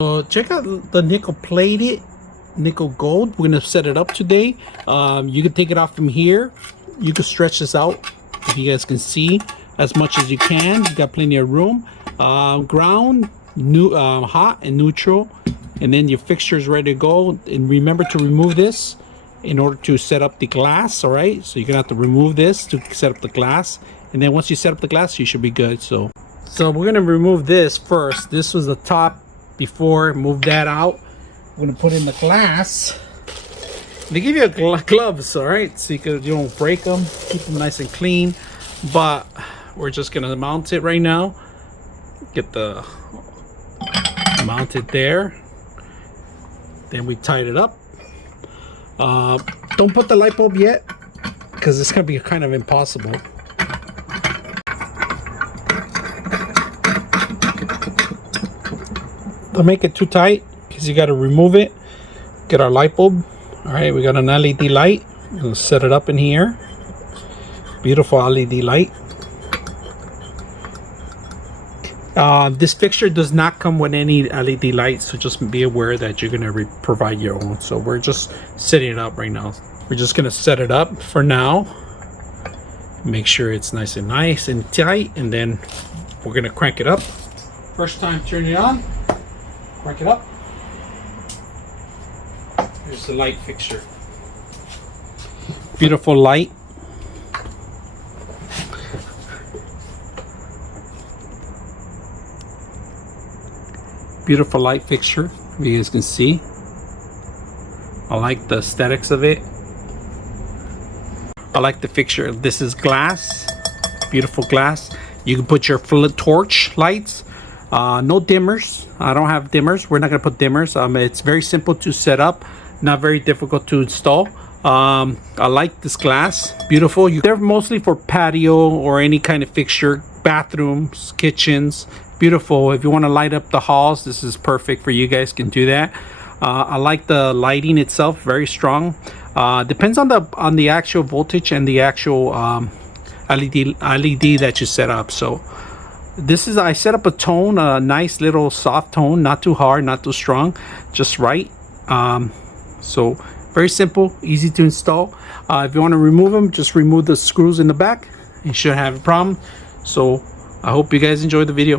So check out the nickel plated, nickel gold. We're gonna set it up today. You can take it off from here. You can stretch this out if you guys can see as much as you can. You got plenty of room. Ground, hot and neutral, and then your fixture is ready to go. And remember to remove this in order to set up the glass. All right, so you're gonna have to remove this to set up the glass, and then once you set up the glass, you should be good. So we're gonna remove this first. This was the top before. Move that out. We're gonna put in the glass. They give you gloves, all right, so you don't break them, keep them nice and clean. But we're just gonna mount it right now. Get the mounted there. Then we tied it up. Don't put the light bulb yet, because it's gonna be kind of impossible. Don't make it too tight, because you got to remove it. Get our light bulb. All right, we got an LED light. We'll set it up in here. Beautiful LED light. This fixture does not come with any LED lights, so just be aware that you're gonna provide your own. So we're just setting it up right now. We're just gonna set it up for now. Make sure it's nice and tight, and then we're gonna crank it up. First time turning it on. Crank it up. Here's the light fixture. Beautiful light. Beautiful light fixture, you guys can see. I like the aesthetics of it. I like the fixture. This is glass, beautiful glass. You can put your torch lights. No dimmers. I don't have dimmers. We're not gonna put dimmers. It's very simple to set up, not very difficult to install. I like this glass, beautiful. They're mostly for patio or any kind of fixture, bathrooms, kitchens. Beautiful. If you want to light up the halls, this is perfect for you guys. Can do that. I like the lighting itself, very strong. Depends on the actual voltage and the actual LED that you set up. So this is, I set up a tone, a nice little soft tone, not too hard, not too strong, just right. So very simple, easy to install. If you want to remove them, just remove the screws in the back. You shouldn't have a problem. So I hope you guys enjoyed the video.